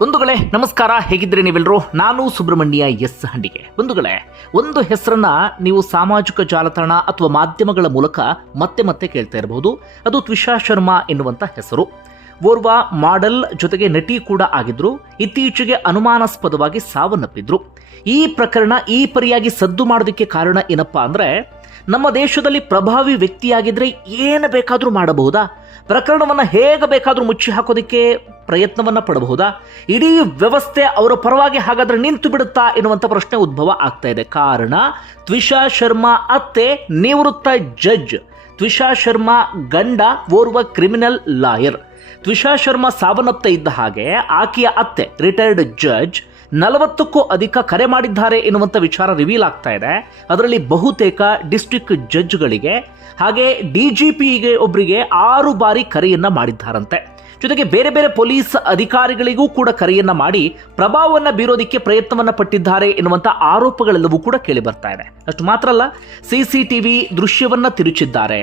ಬಂಧುಗಳೇ ನಮಸ್ಕಾರ, ಹೇಗಿದ್ರೆ ನೀವೆಲ್ಲರೂ? ನಾನು ಸುಬ್ರಹ್ಮಣ್ಯ ಎಸ್ ಹಂಡಿಗೆ. ಬಂಧುಗಳೇ, ಒಂದು ಹೆಸರನ್ನ ನೀವು ಸಾಮಾಜಿಕ ಜಾಲತಾಣ ಅಥವಾ ಮಾಧ್ಯಮಗಳ ಮೂಲಕ ಮತ್ತೆ ಮತ್ತೆ ಕೇಳ್ತಾ ಇರಬಹುದು. ಅದು ತ್ವಿಷಾ ಶರ್ಮಾ ಎನ್ನುವಂತ ಹೆಸರು. ಓರ್ವ ಮಾಡೆಲ್ ಜೊತೆಗೆ ನಟಿ ಕೂಡ ಆಗಿದ್ರು. ಇತ್ತೀಚೆಗೆ ಅನುಮಾನಾಸ್ಪದವಾಗಿ ಸಾವನ್ನಪ್ಪಿದ್ರು. ಈ ಪ್ರಕರಣ ಈ ಪರಿಯಾಗಿ ಸದ್ದು ಮಾಡೋದಕ್ಕೆ ಕಾರಣ ಏನಪ್ಪಾ ಅಂದ್ರೆ, ನಮ್ಮ ದೇಶದಲ್ಲಿ ಪ್ರಭಾವಿ ವ್ಯಕ್ತಿಯಾಗಿದ್ರೆ ಏನು ಬೇಕಾದರೂ ಮಾಡಬಹುದಾ? ಪ್ರಕರಣವನ್ನು ಹೇಗೆ ಬೇಕಾದರೂ ಮುಚ್ಚಿ ಹಾಕೋದಕ್ಕೆ ಪ್ರಯತ್ನವನ್ನ ಪಡಬಹುದಾ? ಇಡೀ ವ್ಯವಸ್ಥೆ ಅವರ ಪರವಾಗಿ ಹಾಗಾದ್ರೆ ನಿಂತು ಬಿಡುತ್ತಾ ಎನ್ನುವಂಥ ಪ್ರಶ್ನೆ ಉದ್ಭವ ಆಗ್ತಾ ಇದೆ. ಕಾರಣ, ತ್ವಿಷಾ ಶರ್ಮಾ ಅತ್ತೆ ನಿವೃತ್ತ ಜಡ್ಜ್, ತ್ವಿಷಾ ಶರ್ಮಾ ಗಂಡ ಓರ್ವ ಕ್ರಿಮಿನಲ್ ಲಾಯರ್. ತ್ವಿಷಾ ಶರ್ಮಾ ಸಾವನ್ನಪ್ತಾ ಇದ್ದ ಹಾಗೆ ಆಕೆಯ ಅತ್ತೆ ರಿಟೈರ್ಡ್ ಜಡ್ಜ್ 40ಕ್ಕೂ ಅಧಿಕ ಕರೆ ಮಾಡಿದ್ದಾರೆ ಎನ್ನುವಂಥ ವಿಚಾರ ರಿವೀಲ್ ಆಗ್ತಾ ಇದೆ. ಅದರಲ್ಲಿ ಬಹುತೇಕ ಡಿಸ್ಟ್ರಿಕ್ಟ್ ಜಡ್ಜ್ಗಳಿಗೆ ಹಾಗೆ ಡಿಜಿಪಿಗೆ ಒಬ್ಬರಿಗೆ 6 ಬಾರಿ ಕರೆಯನ್ನ ಮಾಡಿದ್ದಾರಂತೆ. ಜೊತೆಗೆ ಬೇರೆ ಬೇರೆ ಪೊಲೀಸ್ ಅಧಿಕಾರಿಗಳಿಗೂ ಕೂಡ ಕರೆಯನ್ನ ಮಾಡಿ ಪ್ರಭಾವವನ್ನು ಬೀರೋದಕ್ಕೆ ಪ್ರಯತ್ನವನ್ನ ಪಟ್ಟಿದ್ದಾರೆ ಎನ್ನುವಂಥ ಆರೋಪಗಳೆಲ್ಲವೂ ಕೂಡ ಕೇಳಿ ಬರ್ತಾ ಇದೆ. ಅಷ್ಟು ಮಾತ್ರ ಅಲ್ಲ, ಸಿಸಿಟಿವಿ ದೃಶ್ಯವನ್ನ ತಿರುಚಿದ್ದಾರೆ.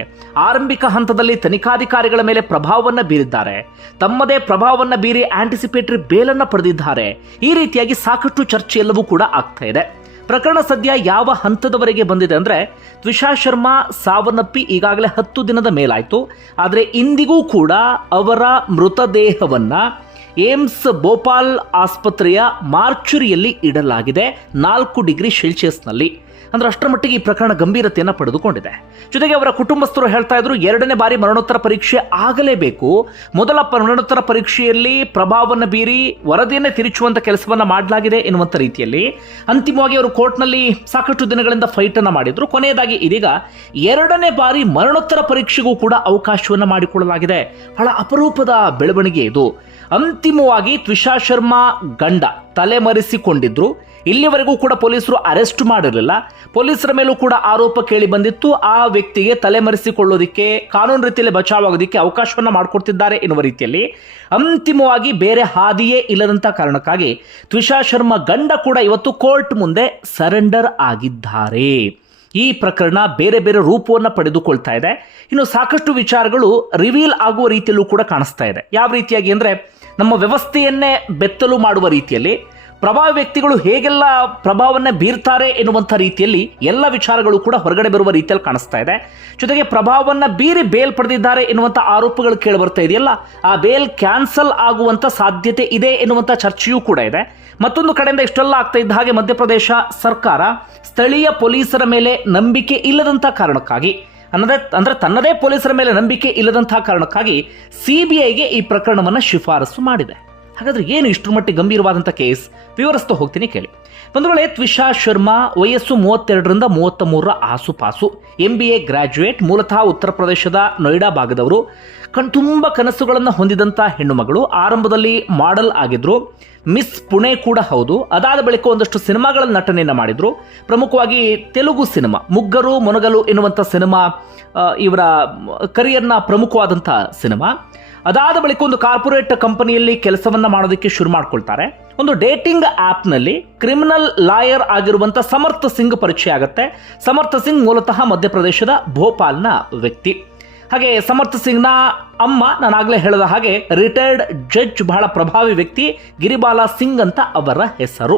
ಆರಂಭಿಕ ಹಂತದಲ್ಲಿ ತನಿಖಾಧಿಕಾರಿಗಳ ಮೇಲೆ ಪ್ರಭಾವವನ್ನ ಬೀರಿದ್ದಾರೆ. ತಮ್ಮದೇ ಪ್ರಭಾವವನ್ನ ಬೀರಿ ಆಂಟಿಸಿಪೇಟರಿ ಬೇಲನ್ನ ಪಡೆದಿದ್ದಾರೆ. ಈ ರೀತಿಯಾಗಿ ಸಾಕಷ್ಟು ಚರ್ಚೆ ಎಲ್ಲವೂ ಕೂಡ ಆಗ್ತಾ ಇದೆ. ಪ್ರಕರಣ ಸದ್ಯ ಯಾವ ಹಂತದವರೆಗೆ ಬಂದಿದೆ ಅಂದ್ರೆ, ತ್ವಿಷಾ ಶರ್ಮಾ ಸಾವನ್ನಪ್ಪಿ ಈಗಾಗಲೇ 10 ದಿನದ ಮೇಲಾಯಿತು. ಆದರೆ ಇಂದಿಗೂ ಕೂಡ ಅವರ ಮೃತದೇಹವನ್ನ ಏಮ್ಸ್ ಭೋಪಾಲ್ ಆಸ್ಪತ್ರೆಯ ಮಾರ್ಚುರಿಯಲ್ಲಿ ಇಡಲಾಗಿದೆ, 4 ಡಿಗ್ರಿ ಸೆಲ್ಸಿಯಸ್ನಲ್ಲಿ. ಅಂದ್ರೆ ಅಷ್ಟರ ಮಟ್ಟಿಗೆ ಈ ಪ್ರಕರಣ ಗಂಭೀರತೆಯನ್ನು ಪಡೆದುಕೊಂಡಿದೆ. ಜೊತೆಗೆ ಅವರ ಕುಟುಂಬಸ್ಥರು ಹೇಳ್ತಾ ಇದ್ರು, 2ನೇ ಬಾರಿ ಮರಣೋತ್ತರ ಪರೀಕ್ಷೆ ಆಗಲೇಬೇಕು. ಮೊದಲ ಮರಣೋತ್ತರ ಪರೀಕ್ಷೆಯಲ್ಲಿ ಪ್ರಭಾವವನ್ನು ಬೀರಿ ವರದಿಯನ್ನೇ ತಿರುಚುವಂತ ಕೆಲಸವನ್ನ ಮಾಡಲಾಗಿದೆ ಎನ್ನುವಂತ ರೀತಿಯಲ್ಲಿ ಅಂತಿಮವಾಗಿ ಅವರು ಕೋರ್ಟ್ನಲ್ಲಿ ಸಾಕಷ್ಟು ದಿನಗಳಿಂದ ಫೈಟ್ ಅನ್ನ ಮಾಡಿದ್ರು. ಕೊನೆಯದಾಗಿ ಇದೀಗ 2ನೇ ಬಾರಿ ಮರಣೋತ್ತರ ಪರೀಕ್ಷೆಗೂ ಕೂಡ ಅವಕಾಶವನ್ನ ಮಾಡಿಕೊಳ್ಳಲಾಗಿದೆ. ಬಹಳ ಅಪರೂಪದ ಬೆಳವಣಿಗೆ ಇದು. ಅಂತಿಮವಾಗಿ ತ್ವಿಷಾ ಶರ್ಮಾ ಗಂಡ ತಲೆಮರೆಸಿಕೊಂಡಿದ್ರು. ಇಲ್ಲಿವರೆಗೂ ಕೂಡ ಪೊಲೀಸರು ಅರೆಸ್ಟ್ ಮಾಡಿರಲಿಲ್ಲ. ಪೊಲೀಸರ ಮೇಲೂ ಕೂಡ ಆರೋಪ ಕೇಳಿ ಬಂದಿತ್ತು. ಆ ವ್ಯಕ್ತಿಗೆ ತಲೆಮರೆಸಿಕೊಳ್ಳೋದಿಕ್ಕೆ, ಕಾನೂನು ರೀತಿಯಲ್ಲಿ ಬಚಾವಾಗೋದಿಕ್ಕೆ ಅವಕಾಶವನ್ನ ಮಾಡಿಕೊಡ್ತಿದ್ದಾರೆ ಎನ್ನುವ ರೀತಿಯಲ್ಲಿ ಅಂತಿಮವಾಗಿ ಬೇರೆ ಹಾದಿಯೇ ಇಲ್ಲದಂತ ಕಾರಣಕ್ಕಾಗಿ ತ್ವಿಷಾ ಶರ್ಮಾ ಗಂಡ ಕೂಡ ಇವತ್ತು ಕೋರ್ಟ್ ಮುಂದೆ ಸರೆಂಡರ್ ಆಗಿದ್ದಾರೆ. ಈ ಪ್ರಕರಣ ಬೇರೆ ಬೇರೆ ರೂಪವನ್ನು ಪಡೆದುಕೊಳ್ತಾ ಇದೆ. ಇನ್ನು ಸಾಕಷ್ಟು ವಿಚಾರಗಳು ರಿವೀಲ್ ಆಗುವ ರೀತಿಯಲ್ಲೂ ಕೂಡ ಕಾಣಿಸ್ತಾ ಇದೆ. ಯಾವ ರೀತಿಯಾಗಿ ಅಂದ್ರೆ, ನಮ್ಮ ವ್ಯವಸ್ಥೆಯನ್ನೇ ಬೆತ್ತಲು ಮಾಡುವ ರೀತಿಯಲ್ಲಿ ಪ್ರಭಾವಿ ವ್ಯಕ್ತಿಗಳು ಹೇಗೆಲ್ಲ ಪ್ರಭಾವವನ್ನು ಬೀರ್ತಾರೆ ಎನ್ನುವಂಥ ರೀತಿಯಲ್ಲಿ ಎಲ್ಲ ವಿಚಾರಗಳು ಕೂಡ ಹೊರಗಡೆ ಬರುವ ರೀತಿಯಲ್ಲಿ ಕಾಣಿಸ್ತಾ ಇದೆ. ಜೊತೆಗೆ ಪ್ರಭಾವವನ್ನು ಬೀರಿ ಬೇಲ್ ಪಡೆದಿದ್ದಾರೆ ಎನ್ನುವಂಥ ಆರೋಪಗಳು ಕೇಳಿ ಬರ್ತಾ ಇದೆಯಲ್ಲ, ಆ ಬೇಲ್ ಕ್ಯಾನ್ಸಲ್ ಆಗುವಂಥ ಸಾಧ್ಯತೆ ಇದೆ ಎನ್ನುವಂಥ ಚರ್ಚೆಯೂ ಕೂಡ ಇದೆ. ಮತ್ತೊಂದು ಕಡೆಯಿಂದ ಇಷ್ಟೆಲ್ಲ ಆಗ್ತಾ ಇದ್ದ ಹಾಗೆ ಮಧ್ಯಪ್ರದೇಶ ಸರ್ಕಾರ ಸ್ಥಳೀಯ ಪೊಲೀಸರ ಮೇಲೆ ನಂಬಿಕೆ ಇಲ್ಲದಂಥ ಕಾರಣಕ್ಕಾಗಿ, ಅಂದ್ರೆ ತನ್ನದೇ ಪೊಲೀಸರ ಮೇಲೆ ನಂಬಿಕೆ ಇಲ್ಲದಂತಹ ಕಾರಣಕ್ಕಾಗಿ ಸಿಬಿಐಗೆ ಈ ಪ್ರಕರಣವನ್ನು ಶಿಫಾರಸು ಮಾಡಿದೆ. ಹಾಗಾದ್ರೆ ಏನು ಇಷ್ಟರ ಮಟ್ಟಿಗೆ ಗಂಭೀರವಾದಂಥ ಕೇಸ್? ವಿವರಿಸ್ತಾ ಹೋಗ್ತೀನಿ ಕೇಳಿ. ಬಂಧುಗಳೇ, ತ್ವಿಷಾ ಶರ್ಮಾ ವಯಸ್ಸು 32ರಿಂದ 33ರ ಆಸುಪಾಸು. MBA ಗ್ರಾಜ್ಯುಯೇಟ್, ಮೂಲತಃ ಉತ್ತರ ಪ್ರದೇಶದ ನೋಯ್ಡಾ ಭಾಗದವರು. ಕಣ್ತುಂಬ ಕನಸುಗಳನ್ನು ಹೊಂದಿದಂಥ ಹೆಣ್ಣು ಮಗಳು. ಆರಂಭದಲ್ಲಿ ಮಾಡೆಲ್ ಆಗಿದ್ರು, ಮಿಸ್ ಪುಣೆ ಕೂಡ ಹೌದು. ಅದಾದ ಬಳಿಕ ಒಂದಷ್ಟು ಸಿನಿಮಾಗಳ ನಟನೆಯನ್ನು ಮಾಡಿದ್ರು. ಪ್ರಮುಖವಾಗಿ ತೆಲುಗು ಸಿನಿಮಾ ಮುಗ್ಗರು ಮೊನಗಲು ಎನ್ನುವಂಥ ಸಿನಿಮಾ ಇವರ ಕರಿಯರ್ನ ಪ್ರಮುಖವಾದಂಥ ಸಿನಿಮಾ. ಅದಾದ ಬಳಿಕ ಒಂದು ಕಾರ್ಪೊರೇಟ್ ಕಂಪನಿಯಲ್ಲಿ ಕೆಲಸವನ್ನ ಮಾಡೋದಕ್ಕೆ ಶುರು ಮಾಡ್ಕೊಳ್ತಾರೆ. ಒಂದು ಡೇಟಿಂಗ್ ಆಪ್ನಲ್ಲಿ ಕ್ರಿಮಿನಲ್ ಲಾಯರ್ ಆಗಿರುವಂಥ ಸಮರ್ಥ ಸಿಂಗ್ ಪರಿಚಯ ಆಗುತ್ತೆ. ಸಮರ್ಥ ಸಿಂಗ್ ಮೂಲತಃ ಮಧ್ಯಪ್ರದೇಶದ ಭೋಪಾಲ್ನ ವ್ಯಕ್ತಿ. ಹಾಗೆ ಸಮರ್ಥ ಸಿಂಗ್ನ ಅಮ್ಮ, ನಾನಾಗಲೇ ಹೇಳಿದ ಹಾಗೆ ರಿಟೈರ್ಡ್ ಜಡ್ಜ್, ಬಹಳ ಪ್ರಭಾವಿ ವ್ಯಕ್ತಿ, ಗಿರಿಬಾಲಾ ಸಿಂಗ್ ಅಂತ ಅವರ ಹೆಸರು.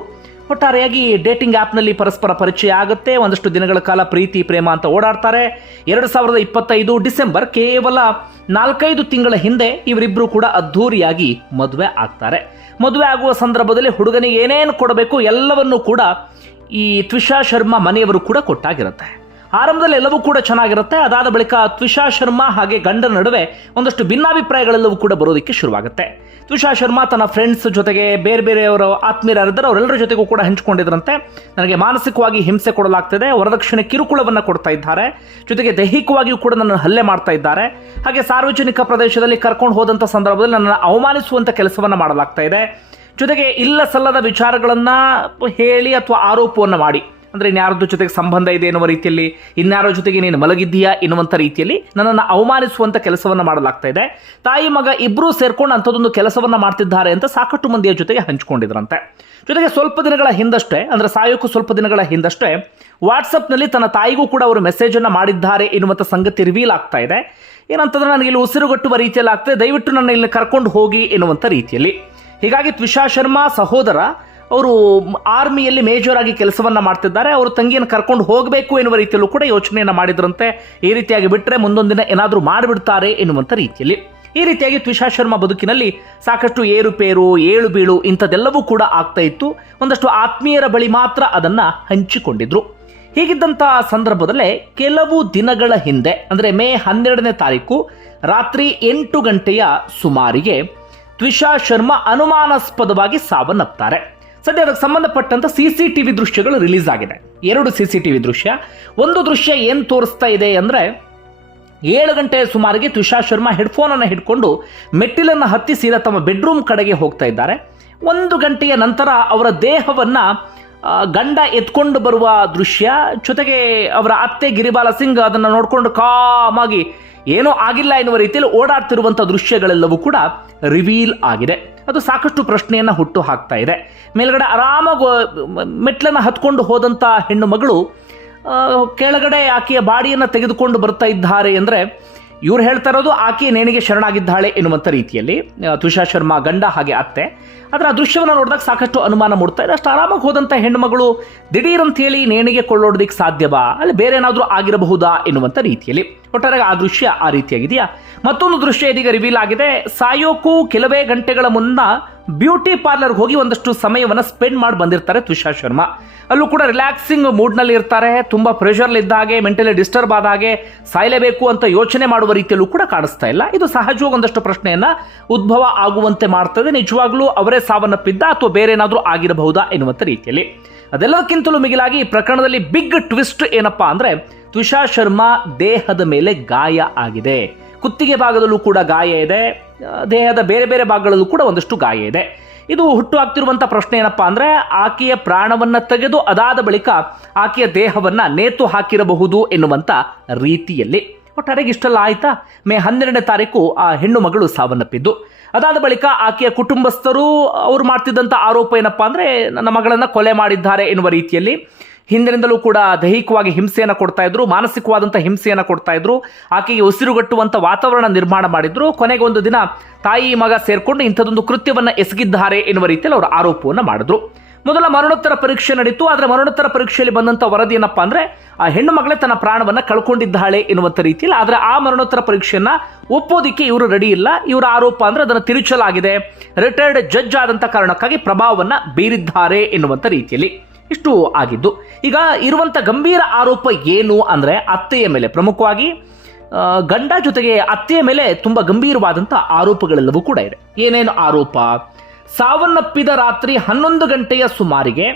ಒಟ್ಟಾರೆಯಾಗಿ ಡೇಟಿಂಗ್ ಆ್ಯಪ್ನಲ್ಲಿ ಪರಸ್ಪರ ಪರಿಚಯ ಆಗುತ್ತೆ. ಒಂದಷ್ಟು ದಿನಗಳ ಕಾಲ ಪ್ರೀತಿ ಪ್ರೇಮ ಅಂತ ಓಡಾಡ್ತಾರೆ. 2025 ಡಿಸೆಂಬರ್, ಕೇವಲ 4-5 ತಿಂಗಳ ಹಿಂದೆ ಇವರಿಬ್ಬರು ಕೂಡ ಅದ್ಧೂರಿಯಾಗಿ ಮದುವೆ ಆಗ್ತಾರೆ. ಮದುವೆ ಆಗುವ ಸಂದರ್ಭದಲ್ಲಿ ಹುಡುಗನಿಗೆ ಏನೇನು ಕೊಡಬೇಕು ಎಲ್ಲವನ್ನೂ ಕೂಡ ಈ ತ್ವಿಷಾ ಶರ್ಮಾ ಮನೆಯವರು ಕೂಡ ಕೊಟ್ಟಾಗಿರುತ್ತೆ. ಆರಂಭದಲ್ಲಿ ಎಲ್ಲವೂ ಕೂಡ ಚೆನ್ನಾಗಿರುತ್ತೆ. ಅದಾದ ಬಳಿಕ ತ್ವಿಷಾ ಶರ್ಮಾ ಹಾಗೆ ಗಂಡನ ನಡುವೆ ಒಂದಷ್ಟು ಭಿನ್ನಾಭಿಪ್ರಾಯಗಳೆಲ್ಲವೂ ಕೂಡ ಬರೋದಕ್ಕೆ ಶುರುವಾಗುತ್ತೆ. ತ್ವಿಷಾ ಶರ್ಮಾ ತನ್ನ ಫ್ರೆಂಡ್ಸ್ ಜೊತೆಗೆ ಬೇರೆ ಬೇರೆಯವರ ಆತ್ಮೀಯರಿದ್ದಾರೆ, ಅವರೆಲ್ಲರ ಜೊತೆಗೂ ಕೂಡ ಹಂಚಿಕೊಂಡಿದ್ರಂತೆ. ನನಗೆ ಮಾನಸಿಕವಾಗಿ ಹಿಂಸೆ ಕೊಡಲಾಗ್ತಿದೆ, ವರದಕ್ಷಿಣೆ ಕಿರುಕುಳವನ್ನು ಕೊಡ್ತಾ ಇದ್ದಾರೆ, ಜೊತೆಗೆ ದೈಹಿಕವಾಗಿಯೂ ಕೂಡ ನನ್ನ ಹಲ್ಲೆ ಮಾಡ್ತಾ ಇದ್ದಾರೆ, ಹಾಗೆ ಸಾರ್ವಜನಿಕ ಪ್ರದೇಶದಲ್ಲಿ ಕರ್ಕೊಂಡು ಹೋದಂಥ ಸಂದರ್ಭದಲ್ಲಿ ನನ್ನನ್ನು ಅವಮಾನಿಸುವಂಥ ಕೆಲಸವನ್ನು ಮಾಡಲಾಗ್ತಾ ಇದೆ, ಜೊತೆಗೆ ಇಲ್ಲ ಸಲ್ಲದ ವಿಚಾರಗಳನ್ನ ಹೇಳಿ ಅಥವಾ ಆರೋಪವನ್ನು ಮಾಡಿ, ಅಂದ್ರೆ ಇನ್ಯಾರದ್ದು ಜೊತೆಗೆ ಸಂಬಂಧ ಇದೆ ಎನ್ನುವ ರೀತಿಯಲ್ಲಿ, ಇನ್ಯಾರೋ ಜೊತೆಗೆ ನೀನು ಮಲಗಿದ್ದೀಯಾ ಎನ್ನುವಂಥ ರೀತಿಯಲ್ಲಿ ನನ್ನನ್ನು ಅವಮಾನಿಸುವಂಥ ಕೆಲಸವನ್ನ ಮಾಡಲಾಗ್ತಾ ಇದೆ. ತಾಯಿ ಮಗ ಇಬ್ಬರೂ ಸೇರ್ಕೊಂಡು ಅಂಥದ್ದೊಂದು ಕೆಲಸವನ್ನ ಮಾಡ್ತಿದ್ದಾರೆ ಅಂತ ಸಾಕಷ್ಟು ಮಂದಿಯ ಜೊತೆಗೆ ಹಂಚಿಕೊಂಡಿದ್ರಂತೆ. ಜೊತೆಗೆ ಸ್ವಲ್ಪ ದಿನಗಳ ಹಿಂದಷ್ಟೇ, ಅಂದ್ರೆ ಸಾಯೋಕ್ಕೂ ಸ್ವಲ್ಪ ದಿನಗಳ ಹಿಂದಷ್ಟೇ ವಾಟ್ಸಪ್ನಲ್ಲಿ ತನ್ನ ತಾಯಿಗೂ ಕೂಡ ಅವರು ಮೆಸೇಜನ್ನು ಮಾಡಿದ್ದಾರೆ ಎನ್ನುವಂಥ ಸಂಗತಿ ರಿವೀಲ್ ಆಗ್ತಾ ಇದೆ. ಏನಂತಂದ್ರೆ ನನಗೆ ಇಲ್ಲಿ ಉಸಿರುಗಟ್ಟುವ ರೀತಿಯಲ್ಲಿ ಆಗ್ತದೆ, ದಯವಿಟ್ಟು ನನ್ನ ಇಲ್ಲಿ ಕರ್ಕೊಂಡು ಹೋಗಿ ಎನ್ನುವಂಥ ರೀತಿಯಲ್ಲಿ. ಹೀಗಾಗಿ ತ್ವಿಷಾ ಶರ್ಮಾ ಸಹೋದರ ಅವರು ಆರ್ಮಿಯಲ್ಲಿ ಮೇಜರ್ ಆಗಿ ಕೆಲಸವನ್ನ ಮಾಡ್ತಿದ್ದಾರೆ. ಅವರು ತಂಗಿಯನ್ನು ಕರ್ಕೊಂಡು ಹೋಗಬೇಕು ಎನ್ನುವ ರೀತಿಯಲ್ಲೂ ಕೂಡ ಯೋಚನೆಯನ್ನ ಮಾಡಿದ್ರಂತೆ. ಈ ರೀತಿಯಾಗಿ ಬಿಟ್ಟರೆ ಮುಂದೊಂದಿನ ಏನಾದರೂ ಮಾಡಿಬಿಡ್ತಾರೆ ಎನ್ನುವಂಥ ರೀತಿಯಲ್ಲಿ. ಈ ರೀತಿಯಾಗಿ ತ್ವಿಷಾ ಶರ್ಮಾ ಬದುಕಿನಲ್ಲಿ ಸಾಕಷ್ಟು ಏರುಪೇರು, ಏಳು ಬೀಳು ಇಂಥದ್ದೆಲ್ಲವೂ ಕೂಡ ಆಗ್ತಾ ಇತ್ತು. ಒಂದಷ್ಟು ಆತ್ಮೀಯರ ಬಳಿ ಮಾತ್ರ ಅದನ್ನ ಹಂಚಿಕೊಂಡಿದ್ರು. ಹೀಗಿದ್ದಂಥ ಸಂದರ್ಭದಲ್ಲೇ ಕೆಲವು ದಿನಗಳ ಹಿಂದೆ ಅಂದರೆ ಮೇ 12ನೇ ತಾರೀಕು ರಾತ್ರಿ 8 ಗಂಟೆಯ ಸುಮಾರಿಗೆ ತ್ವಿಷಾ ಶರ್ಮಾ ಅನುಮಾನಾಸ್ಪದವಾಗಿ ಸಾವನ್ನಪ್ತಾರೆ. ಸದ್ಯ ಅದಕ್ಕೆ ಸಂಬಂಧಪಟ್ಟಂತ CCTV ದೃಶ್ಯಗಳು ರಿಲೀಸ್ ಆಗಿದೆ. 2 CCTV ದೃಶ್ಯ. ಒಂದು ದೃಶ್ಯ ಏನು ತೋರಿಸ್ತಾ ಇದೆ ಅಂದರೆ 7 ಗಂಟೆಯ ಸುಮಾರಿಗೆ ತ್ವಿಷಾ ಶರ್ಮಾ ಹೆಡ್ಫೋನ್ ಅನ್ನು ಹಿಡ್ಕೊಂಡು ಮೆಟ್ಟಿಲನ್ನು ಹತ್ತಿ ಸೀದಾ ತಮ್ಮ ಬೆಡ್ರೂಮ್ ಕಡೆಗೆ ಹೋಗ್ತಾ ಇದ್ದಾರೆ. 1 ಗಂಟೆಯ ನಂತರ ಅವರ ದೇಹವನ್ನ ಗಂಡ ಎತ್ಕೊಂಡು ಬರುವ ದೃಶ್ಯ, ಜೊತೆಗೆ ಅವರ ಅತ್ತೆ ಗಿರಿಬಾಲ ಸಿಂಗ್ ಅದನ್ನು ನೋಡಿಕೊಂಡು ಕಾಮಾಗಿ ಏನೂ ಆಗಿಲ್ಲ ಎನ್ನುವ ರೀತಿಯಲ್ಲಿ ಓಡಾಡ್ತಿರುವಂಥ ದೃಶ್ಯಗಳೆಲ್ಲವೂ ಕೂಡ ರಿವೀಲ್ ಆಗಿದೆ. ಅದು ಸಾಕಷ್ಟು ಪ್ರಶ್ನೆಯನ್ನು ಹುಟ್ಟು ಹಾಕ್ತಾ ಇದೆ. ಮೇಲ್ಗಡೆ ಆರಾಮಾಗಿ ಮೆಟ್ಲನ್ನು ಹತ್ಕೊಂಡು ಹೋದಂಥ ಹೆಣ್ಣು ಮಗಳು ಕೆಳಗಡೆ ಆಕೆಯ ಬಾಡಿಯನ್ನು ತೆಗೆದುಕೊಂಡು ಬರ್ತಾ ಇದ್ದಾರೆ ಅಂದರೆ ಇವ್ರು ಹೇಳ್ತಾ ಇರೋದು ಆಕೆ ನೇಣಿಗೆ ಶರಣಾಗಿದ್ದಾಳೆ ಎನ್ನುವಂಥ ರೀತಿಯಲ್ಲಿ ತ್ವಿಷಾ ಶರ್ಮಾ ಗಂಡ ಹಾಗೆ ಅತ್ತೆ. ಆದರೆ ಆ ದೃಶ್ಯವನ್ನು ನೋಡಿದಾಗ ಸಾಕಷ್ಟು ಅನುಮಾನ ಮೂಡ್ತಾ ಇದೆ. ಅಷ್ಟು ಆರಾಮಾಗಿ ಹೋದಂಥ ಹೆಣ್ಣು ಮಗಳು ದಿಢೀರ್ ಅಂತ ಹೇಳಿ ನೇಣಿಗೆ ಕೊಳ್ಳೋದಕ್ಕೆ ಸಾಧ್ಯವಾ, ಅಲ್ಲಿ ಬೇರೆ ಏನಾದರೂ ಆಗಿರಬಹುದಾ ಎನ್ನುವಂಥ ರೀತಿಯಲ್ಲಿ ಒಟ್ಟಾರೆ ಆ ದೃಶ್ಯ ಆ ರೀತಿಯಾಗಿದೆಯಾ. ಮತ್ತೊಂದು ದೃಶ್ಯ ಇದೀಗ ರಿವೀಲ್ ಆಗಿದೆ. ಸಾಯೋಕ್ಕೂ ಕೆಲವೇ ಗಂಟೆಗಳ ಮುನ್ನ ಬ್ಯೂಟಿ ಪಾರ್ಲರ್ಗೆ ಹೋಗಿ ಒಂದಷ್ಟು ಸಮಯವನ್ನು ಸ್ಪೆಂಡ್ ಮಾಡಿ ಬಂದಿರ್ತಾರೆ ತ್ವಿಷಾ ಶರ್ಮಾ. ಅಲ್ಲೂ ಕೂಡ ರಿಲ್ಯಾಕ್ಸಿಂಗ್ ಮೂಡ್ನಲ್ಲಿ ಇರ್ತಾರೆ. ತುಂಬ ಪ್ರೆಷರ್ಲಿದ್ದ ಹಾಗೆ, ಮೆಂಟಲಿ ಡಿಸ್ಟರ್ಬ್ ಆದ ಹಾಗೆ, ಸಾಯಲೇಬೇಕು ಅಂತ ಯೋಚನೆ ಮಾಡುವ ರೀತಿಯಲ್ಲೂ ಕೂಡ ಕಾಣಿಸ್ತಾ ಇಲ್ಲ. ಇದು ಸಹಜವಾಗಿ ಒಂದಷ್ಟು ಪ್ರಶ್ನೆಯನ್ನ ಉದ್ಭವ ಆಗುವಂತೆ ಮಾಡ್ತದೆ. ನಿಜವಾಗ್ಲೂ ಅವರೇ ಸಾವನ್ನಪ್ಪಿದ್ದ ಅಥವಾ ಬೇರೆ ಏನಾದರೂ ಆಗಿರಬಹುದಾ ಎನ್ನುವಂಥ ರೀತಿಯಲ್ಲಿ. ಅದೆಲ್ಲಕ್ಕಿಂತಲೂ ಮಿಗಿಲಾಗಿ ಈ ಪ್ರಕರಣದಲ್ಲಿ ಬಿಗ್ ಟ್ವಿಸ್ಟ್ ಏನಪ್ಪಾ ಅಂದ್ರೆ ತ್ವಿಷಾ ಶರ್ಮಾ ದೇಹದ ಮೇಲೆ ಗಾಯ ಆಗಿದೆ. ಕುತ್ತಿಗೆ ಭಾಗದಲ್ಲೂ ಕೂಡ ಗಾಯ ಇದೆ. ದೇಹದ ಬೇರೆ ಬೇರೆ ಭಾಗಗಳಲ್ಲೂ ಕೂಡ ಒಂದಷ್ಟು ಗಾಯ ಇದೆ. ಇದು ಹುಟ್ಟು ಹಾಕ್ತಿರುವಂಥ ಪ್ರಶ್ನೆ ಏನಪ್ಪಾ ಅಂದ್ರೆ ಆಕೆಯ ಪ್ರಾಣವನ್ನ ತೆಗೆದು ಅದಾದ ಬಳಿಕ ಆಕೆಯ ದೇಹವನ್ನ ನೇತು ಹಾಕಿರಬಹುದು ಎನ್ನುವಂಥ ರೀತಿಯಲ್ಲಿ. ಒಟ್ಟಾರೆಗೆ ಇಷ್ಟೆಲ್ಲ ಆಯ್ತಾ. ಮೇ 12ನೇ ತಾರೀಕು ಆ ಹೆಣ್ಣು ಮಗಳು ಸಾವನ್ನಪ್ಪಿದ್ದು. ಅದಾದ ಬಳಿಕ ಆಕೆಯ ಕುಟುಂಬಸ್ಥರು ಅವರು ಮಾಡ್ತಿದ್ದಂಥ ಆರೋಪ ಏನಪ್ಪಾ ಅಂದ್ರೆ ನನ್ನ ಮಗಳನ್ನ ಕೊಲೆ ಮಾಡಿದ್ದಾರೆ ಎನ್ನುವ ರೀತಿಯಲ್ಲಿ ಹಿಂದಿನಿಂದಲೂ ಕೂಡ ದೈಹಿಕವಾಗಿ ಹಿಂಸೆಯನ್ನು ಕೊಡ್ತಾ ಇದ್ರು, ಮಾನಸಿಕವಾದಂಥ ಹಿಂಸೆಯನ್ನು ಕೊಡ್ತಾ ಇದ್ರು, ಆಕೆಗೆ ಉಸಿರುಗಟ್ಟುವಂಥ ವಾತಾವರಣ ನಿರ್ಮಾಣ ಮಾಡಿದ್ರು. ಕೊನೆಗೆ ಒಂದು ದಿನ ತಾಯಿ ಮಗ ಸೇರ್ಕೊಂಡು ಇಂಥದ್ದೊಂದು ಕೃತ್ಯವನ್ನು ಎಸಗಿದ್ದಾರೆ ಎನ್ನುವ ರೀತಿಯಲ್ಲಿ ಅವರು ಆರೋಪವನ್ನು ಮಾಡಿದ್ರು. ಮೊದಲ ಮರಣೋತ್ತರ ಪರೀಕ್ಷೆ ನಡೀತು. ಆದರೆ ಮರಣೋತ್ತರ ಪರೀಕ್ಷೆಯಲ್ಲಿ ಬಂದಂಥ ವರದಿ ಏನಪ್ಪಾ ಅಂದ್ರೆ ಆ ಹೆಣ್ಣು ಮಗಳೇ ತನ್ನ ಪ್ರಾಣವನ್ನ ಕಳ್ಕೊಂಡಿದ್ದಾಳೆ ಎನ್ನುವಂಥ ರೀತಿಯಲ್ಲಿ. ಆದರೆ ಆ ಮರಣೋತ್ತರ ಪರೀಕ್ಷೆಯನ್ನ ಒಪ್ಪೋದಿಕ್ಕೆ ಇವರು ರೆಡಿ ಇಲ್ಲ. ಇವರ ಆರೋಪ ಅಂದ್ರೆ ಅದನ್ನು ತಿರುಚಲಾಗಿದೆ, ರಿಟೈರ್ಡ್ ಜಡ್ಜ್ ಆದಂಥ ಕಾರಣಕ್ಕಾಗಿ ಪ್ರಭಾವವನ್ನ ಬೀರಿದ್ದಾರೆ ಎನ್ನುವಂಥ ರೀತಿಯಲ್ಲಿ ಇಷ್ಟು ಆಗಿದ್ದು. ಈಗ ಇರುವಂತ ಗಂಭೀರ ಆರೋಪ ಏನು ಅಂದ್ರೆ ಅತ್ತೆಯ ಮೇಲೆ, ಪ್ರಮುಖವಾಗಿ ಗಂಡ ಜೊತೆಗೆ ಅತ್ತೆಯ ಮೇಲೆ ತುಂಬಾ ಗಂಭೀರವಾದಂಥ ಆರೋಪಗಳೆಲ್ಲವೂ ಕೂಡ ಇದೆ. ಏನೇನು ಆರೋಪ? ಸಾವನ್ನಪ್ಪಿದ ರಾತ್ರಿ 11 ಗಂಟೆಯ ಸುಮಾರಿಗೆ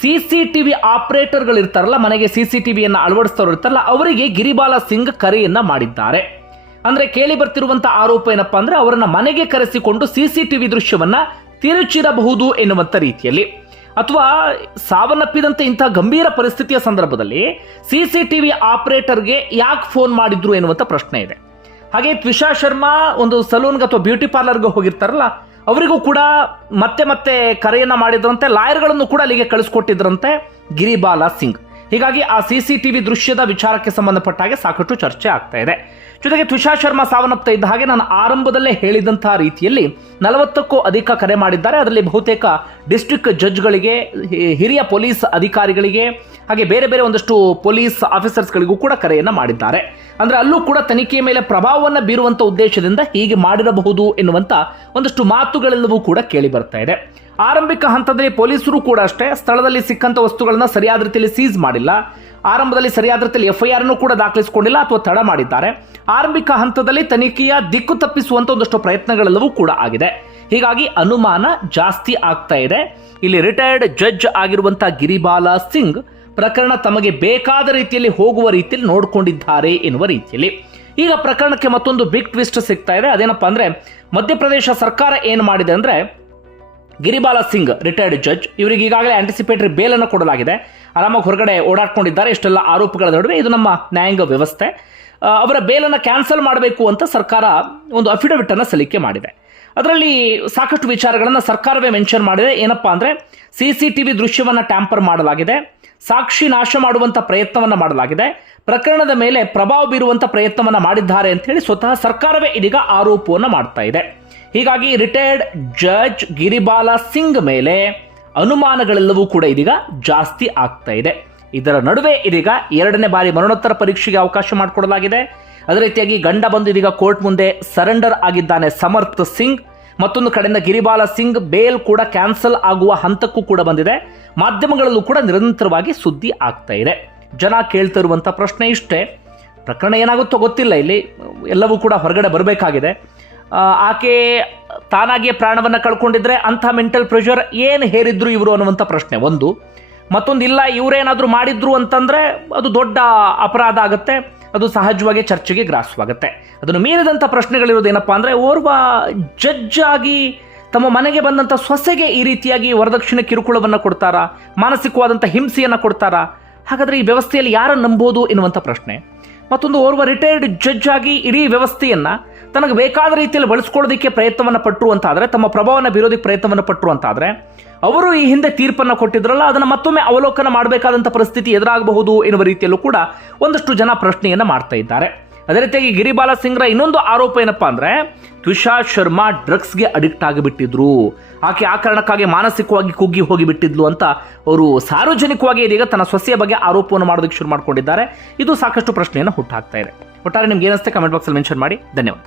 CCTV ಆಪರೇಟರ್ಗಳಿರ್ತಾರಲ್ಲ, ಮನೆಗೆ CCTVಯನ್ನು ಅಳವಡಿಸ್ತವ್ರು ಇರ್ತಾರಲ್ಲ, ಅವರಿಗೆ ಗಿರಿಬಾಲ ಸಿಂಗ್ ಕರೆಯನ್ನ ಮಾಡಿದ್ದಾರೆ. ಅಂದ್ರೆ ಕೇಳಿ ಬರ್ತಿರುವಂತ ಆರೋಪ ಏನಪ್ಪಾ ಅಂದ್ರೆ ಅವರನ್ನ ಮನೆಗೆ ಕರೆಸಿಕೊಂಡು CCTV ದೃಶ್ಯವನ್ನ ತಿರುಚಿರಬಹುದು ಎನ್ನುವಂತ ರೀತಿಯಲ್ಲಿ. ಅಥವಾ ಸಾವನ್ನಪ್ಪಿದಂತೆ ಇಂಥ ಗಂಭೀರ ಪರಿಸ್ಥಿತಿಯ ಸಂದರ್ಭದಲ್ಲಿ CCTV ಆಪರೇಟರ್ಗೆ ಯಾಕೆ ಫೋನ್ ಮಾಡಿದ್ರು ಎನ್ನುವಂಥ ಪ್ರಶ್ನೆ ಇದೆ. ಹಾಗೆ ತ್ವಿಷಾ ಶರ್ಮಾ ಒಂದು ಸಲೂನ್ಗೆ ಅಥವಾ ಬ್ಯೂಟಿ ಪಾರ್ಲರ್ಗೆ ಹೋಗಿರ್ತಾರಲ್ಲ, ಅವರಿಗೂ ಕೂಡ ಮತ್ತೆ ಮತ್ತೆ ಕರೆಯನ್ನ ಮಾಡಿದ್ರಂತೆ. ಲಾಯರ್ಗಳನ್ನು ಕೂಡ ಅಲ್ಲಿಗೆ ಕಳಿಸ್ಕೊಟ್ಟಿದ್ರಂತೆ ಗಿರಿಬಾಲ ಸಿಂಗ್. ಹೀಗಾಗಿ ಆ CCTV ದೃಶ್ಯದ ವಿಚಾರಕ್ಕೆ ಸಂಬಂಧಪಟ್ಟ ಹಾಗೆ ಸಾಕಷ್ಟು ಚರ್ಚೆ ಆಗ್ತಾ ಇದೆ. ಜೊತೆಗೆ ತ್ವಿಷಾ ಶರ್ಮಾ ಸಾವನ್ನಪ್ತಾ ಇದ್ದ ಹಾಗೆ ನಾನು ಆರಂಭದಲ್ಲೇ ಹೇಳಿದಂತಹ ರೀತಿಯಲ್ಲಿ 40ಕ್ಕೂ ಅಧಿಕ ಕರೆ ಮಾಡಿದ್ದಾರೆ. ಅದರಲ್ಲಿ ಬಹುತೇಕ ಡಿಸ್ಟ್ರಿಕ್ಟ್ ಜಡ್ಜ್ಗಳಿಗೆ, ಹಿರಿಯ ಪೊಲೀಸ್ ಅಧಿಕಾರಿಗಳಿಗೆ, ಹಾಗೆ ಬೇರೆ ಬೇರೆ ಒಂದಷ್ಟು ಪೊಲೀಸ್ ಆಫೀಸರ್ಸ್ಗಳಿಗೂ ಕೂಡ ಕರೆಯನ್ನ ಮಾಡಿದ್ದಾರೆ. ಅಂದ್ರೆ ಅಲ್ಲೂ ಕೂಡ ತನಿಖೆಯ ಮೇಲೆ ಪ್ರಭಾವವನ್ನು ಬೀರುವಂತ ಉದ್ದೇಶದಿಂದ ಹೀಗೆ ಮಾಡಿರಬಹುದು ಎನ್ನುವಂತ ಒಂದಷ್ಟು ಮಾತುಗಳೆಲ್ಲವೂ ಕೂಡ ಕೇಳಿ ಬರ್ತಾ ಇದೆ. ಆರಂಭಿಕ ಹಂತದಲ್ಲಿ ಪೊಲೀಸರು ಕೂಡ ಅಷ್ಟೇ ಸ್ಥಳದಲ್ಲಿ ಸಿಕ್ಕಂತ ವಸ್ತುಗಳನ್ನ ಸರಿಯಾದ ರೀತಿಯಲ್ಲಿ ಸೀಸ್ ಮಾಡಿಲ್ಲ. ಆರಂಭದಲ್ಲಿ ಸರಿಯಾದ ರೀತಿಯಲ್ಲಿ FIR ಕೂಡ ದಾಖಲಿಸಿಕೊಂಡಿಲ್ಲ ಅಥವಾ ತಡ ಮಾಡಿದ್ದಾರೆ. ಆರಂಭಿಕ ಹಂತದಲ್ಲಿ ತನಿಖೆಯ ದಿಕ್ಕು ತಪ್ಪಿಸುವಂತ ಒಂದಷ್ಟು ಪ್ರಯತ್ನಗಳೆಲ್ಲವೂ ಕೂಡ ಆಗಿದೆ. ಹೀಗಾಗಿ ಅನುಮಾನ ಜಾಸ್ತಿ ಆಗ್ತಾ ಇದೆ. ಇಲ್ಲಿ ರಿಟೈರ್ಡ್ ಜಡ್ಜ್ ಆಗಿರುವಂತಹ ಗಿರಿಬಾಲ ಸಿಂಗ್ ಪ್ರಕರಣ ತಮಗೆ ಬೇಕಾದ ರೀತಿಯಲ್ಲಿ ಹೋಗುವ ರೀತಿಯಲ್ಲಿ ನೋಡಿಕೊಂಡಿದ್ದಾರೆ ಎನ್ನುವ ರೀತಿಯಲ್ಲಿ. ಈಗ ಪ್ರಕರಣಕ್ಕೆ ಮತ್ತೊಂದು ಬಿಗ್ ಟ್ವಿಸ್ಟ್ ಸಿಗ್ತಾ ಇದೆ. ಅದೇನಪ್ಪಾ ಅಂದ್ರೆ ಮಧ್ಯಪ್ರದೇಶ ಸರ್ಕಾರ ಏನು ಮಾಡಿದೆ ಅಂದ್ರೆ ಗಿರಿಬಾಲ ಸಿಂಗ್ ರಿಟೈರ್ಡ್ ಜಡ್ಜ್, ಇವರಿಗೆ ಈಗಾಗಲೇ ಆಂಟಿಸಿಪೇಟರಿ ಬೇಲನ್ನು ಕೊಡಲಾಗಿದೆ. ಆರಾಮಾಗಿ ಹೊರಗಡೆ ಓಡಾಡ್ಕೊಂಡಿದ್ದಾರೆ. ಇಷ್ಟೆಲ್ಲ ಆರೋಪಗಳ ನಡುವೆ ಇದು ನಮ್ಮ ನ್ಯಾಯಾಂಗ ವ್ಯವಸ್ಥೆ. ಅವರ ಬೇಲನ್ನು ಕ್ಯಾನ್ಸಲ್ ಮಾಡಬೇಕು ಅಂತ ಸರ್ಕಾರ ಒಂದು ಅಫಿಡವಿಟ್ ಅನ್ನು ಸಲ್ಲಿಕೆ ಮಾಡಿದೆ. ಅದರಲ್ಲಿ ಸಾಕಷ್ಟು ವಿಚಾರಗಳನ್ನು ಸರ್ಕಾರವೇ ಮೆನ್ಷನ್ ಮಾಡಿದೆ. ಏನಪ್ಪಾ ಅಂದ್ರೆ CCTV ದೃಶ್ಯವನ್ನು ಟ್ಯಾಂಪರ್ ಮಾಡಲಾಗಿದೆ, ಸಾಕ್ಷಿ ನಾಶ ಮಾಡುವಂತ ಪ್ರಯತ್ನವನ್ನ ಮಾಡಲಾಗಿದೆ, ಪ್ರಕರಣದ ಮೇಲೆ ಪ್ರಭಾವ ಬೀರುವಂತ ಪ್ರಯತ್ನವನ್ನ ಮಾಡಿದ್ದಾರೆ ಅಂತ ಹೇಳಿ ಸ್ವತಃ ಸರ್ಕಾರವೇ ಇದೀಗ ಆರೋಪವನ್ನು ಮಾಡ್ತಾ ಇದೆ. ಹೀಗಾಗಿ ರಿಟೈರ್ಡ್ ಜಡ್ಜ್ ಗಿರಿಬಾಲ ಸಿಂಗ್ ಮೇಲೆ ಅನುಮಾನಗಳೆಲ್ಲವೂ ಕೂಡ ಇದೀಗ ಜಾಸ್ತಿ ಆಗ್ತಾ ಇದೆ. ಇದರ ನಡುವೆ ಇದೀಗ 2ನೇ ಬಾರಿ ಮರಣೋತ್ತರ ಪರೀಕ್ಷೆಗೆ ಅವಕಾಶ ಮಾಡಿಕೊಡಲಾಗಿದೆ. ಅದೇ ರೀತಿಯಾಗಿ ಗಂಡ ಬಂದು ಇದೀಗ ಕೋರ್ಟ್ ಮುಂದೆ ಸರೆಂಡರ್ ಆಗಿದ್ದಾನೆ ಸಮರ್ಥ್ ಸಿಂಗ್. ಮತ್ತೊಂದು ಕಡೆಯಿಂದ ಗಿರಿಬಾಲ ಸಿಂಗ್ ಬೇಲ್ ಕೂಡ ಕ್ಯಾನ್ಸಲ್ ಆಗುವ ಹಂತಕ್ಕೂ ಕೂಡ ಬಂದಿದೆ. ಮಾಧ್ಯಮಗಳಲ್ಲೂ ಕೂಡ ನಿರಂತರವಾಗಿ ಸುದ್ದಿ ಆಗ್ತಾ ಇದೆ. ಜನ ಕೇಳ್ತಿರುವಂಥ ಪ್ರಶ್ನೆ ಇಷ್ಟೇ, ಪ್ರಕರಣ ಏನಾಗುತ್ತೋ ಗೊತ್ತಿಲ್ಲ, ಇಲ್ಲಿ ಎಲ್ಲವೂ ಕೂಡ ಹೊರಗಡೆ ಬರಬೇಕಾಗಿದೆ. ಆಕೆ ತಾನಾಗಿಯೇ ಪ್ರಾಣವನ್ನು ಕಳ್ಕೊಂಡಿದ್ರೆ ಅಂಥ ಮೆಂಟಲ್ ಪ್ರೆಷರ್ ಏನು ಹೇರಿದ್ರು ಇವರು ಅನ್ನುವಂಥ ಪ್ರಶ್ನೆ ಒಂದು. ಮತ್ತೊಂದು, ಇಲ್ಲ ಇವರೇನಾದರೂ ಮಾಡಿದ್ರು ಅಂತಂದರೆ ಅದು ದೊಡ್ಡ ಅಪರಾಧ ಆಗುತ್ತೆ, ಅದು ಸಹಜವಾಗಿ ಚರ್ಚೆಗೆ ಗ್ರಾಸವಾಗುತ್ತೆ. ಅದನ್ನು ಮೀರಿದಂಥ ಪ್ರಶ್ನೆಗಳಿರೋದೇನಪ್ಪ ಅಂದರೆ, ಓರ್ವ ಜಡ್ಜ್ ಆಗಿ ತಮ್ಮ ಮನೆಗೆ ಬಂದಂಥ ಸೊಸೆಗೆ ಈ ರೀತಿಯಾಗಿ ವರದಕ್ಷಿಣೆ ಕಿರುಕುಳವನ್ನು ಕೊಡ್ತಾರಾ, ಮಾನಸಿಕವಾದಂಥ ಹಿಂಸೆಯನ್ನು ಕೊಡ್ತಾರಾ? ಹಾಗಾದರೆ ಈ ವ್ಯವಸ್ಥೆಯಲ್ಲಿ ಯಾರನ್ನು ನಂಬೋದು ಎನ್ನುವಂಥ ಪ್ರಶ್ನೆ. ಮತ್ತೊಂದು, ಓರ್ವ ರಿಟೈರ್ಡ್ ಜಡ್ಜ್ ಆಗಿ ಇಡೀ ವ್ಯವಸ್ಥೆಯನ್ನು ತನಗೆ ಬೇಕಾದ ರೀತಿಯಲ್ಲಿ ಬಳಸ್ಕೊಳ್ಳೋದಕ್ಕೆ ಪ್ರಯತ್ನವನ್ನು ಪಟ್ಟರು ಅಂತಾದರೆ, ತಮ್ಮ ಪ್ರಭಾವವನ್ನು ಬೀರೋದಕ್ಕೆ ಪ್ರಯತ್ನವನ್ನು ಪಟ್ಟರು ಅಂತಾದರೆ, ಅವರು ಈ ಹಿಂದೆ ತೀರ್ಪನ್ನು ಕೊಟ್ಟಿದ್ರಲ್ಲ ಅದನ್ನು ಮತ್ತೊಮ್ಮೆ ಅವಲೋಕನ ಮಾಡಬೇಕಾದಂಥ ಪರಿಸ್ಥಿತಿ ಎದುರಾಗಬಹುದು ಎನ್ನುವ ರೀತಿಯಲ್ಲೂ ಕೂಡ ಒಂದಷ್ಟು ಜನ ಪ್ರಶ್ನೆಯನ್ನು ಮಾಡ್ತಾ ಇದ್ದಾರೆ. ಅದೇ ರೀತಿಯಾಗಿ ಗಿರಿಬಾಲ ಸಿಂಗ್ರ ಇನ್ನೊಂದು ಆರೋಪ ಏನಪ್ಪಾ ಅಂದರೆ, ತ್ವಿಷಾ ಶರ್ಮಾ ಡ್ರಗ್ಸ್ಗೆ ಅಡಿಕ್ಟ್ ಆಗಿಬಿಟ್ಟಿದ್ರು, ಆಕೆ ಆ ಕಾರಣಕ್ಕಾಗಿ ಮಾನಸಿಕವಾಗಿ ಕುಗ್ಗಿ ಹೋಗಿಬಿಟ್ಟಿದ್ಲು ಅಂತ ಅವರು ಸಾರ್ವಜನಿಕವಾಗಿ ಇದೀಗ ತನ್ನ ಸೊಸೆಯ ಬಗ್ಗೆ ಆರೋಪವನ್ನು ಮಾಡೋದಕ್ಕೆ ಶುರು ಮಾಡ್ಕೊಂಡಿದ್ದಾರೆ. ಇದು ಸಾಕಷ್ಟು ಪ್ರಶ್ನೆಯನ್ನು ಹುಟ್ಟಾಕ್ತಾ ಇದೆ. ಒಟ್ಟಾರೆ ನಿಮ್ಗೆ ಏನಿಸುತ್ತೆ ಕಮೆಂಟ್ ಬಾಕ್ಸಲ್ಲಿ ಮೆನ್ಷನ್ ಮಾಡಿ. ಧನ್ಯವಾದ.